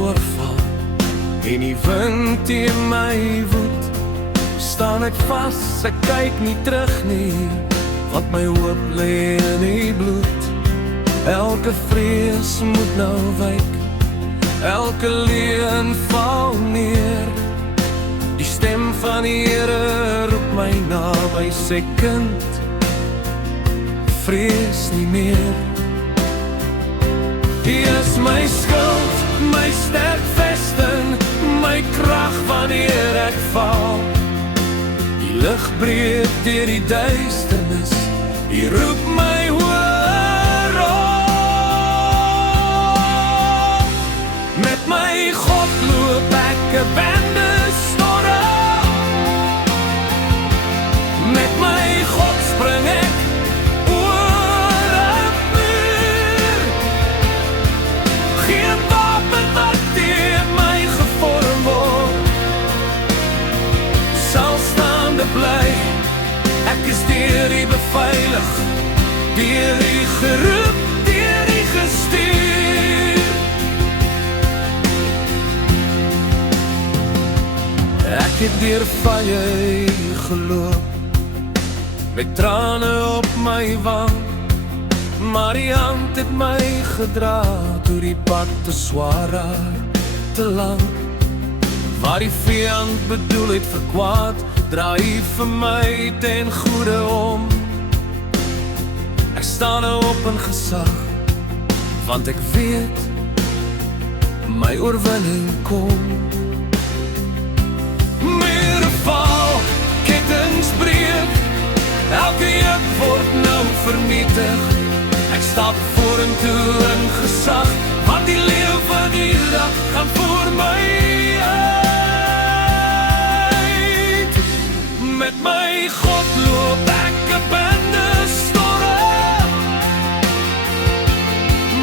oorval en die wind teen my woed, staan ek vas, ek kyk nie terug nie, want my hoop lê in die bloed. Elke vrees moet nou wyk, elke leuen val neer. Die stem van die Here roep my naby, sê kind, vrees nie meer. Hy is my skild, my sterk vesting, my krag wanneer ek val. Die lig breek deur die duisternis, hy roep my hoër op. Met my God loop ek 'n bende storre, met my God spring ek oor 'n muur. Geen wapen wat teen my gevorm word sal staande bly. Ek is deur U beveilig, deur U geroep, deur U gestuur. Ek het deur vye geloop, met trane op my wang, maar die hand het my gedra, toe die pad te swaar raak, te lang. Waar die vyand bedoel het vir kwaad, draai vir my ten goede om. Ek staan nou op in gesag, want ek weet, my oorwinning kom. Mure val, kettings breek, elke juk word nou vernietig. Ek stap vorentoe in gesag, want die leeu van die dag gaan voor my uit. Met my God loop ek 'n bende storre,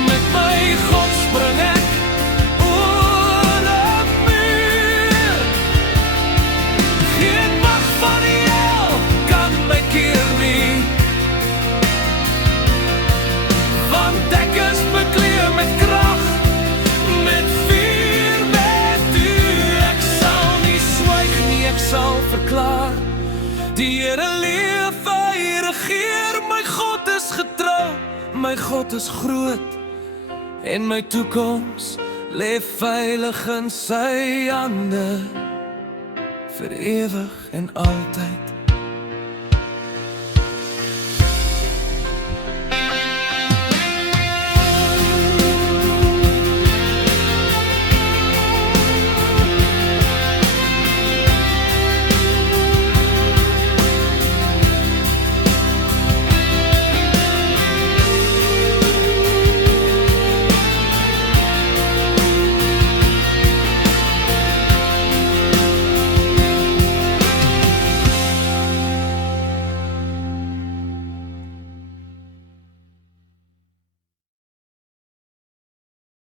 met my God spring ek oor 'n muur. Geen mag van die hel kan my keer nie, want ek is bekleed met krag, met vuur, met U. Ek sal nie swyg nie, ek sal verklaar, die Here leef, hy regeer. My God is getrou, my God is groot, en my toekoms lê veilig in sy hande, vir ewig en altyd.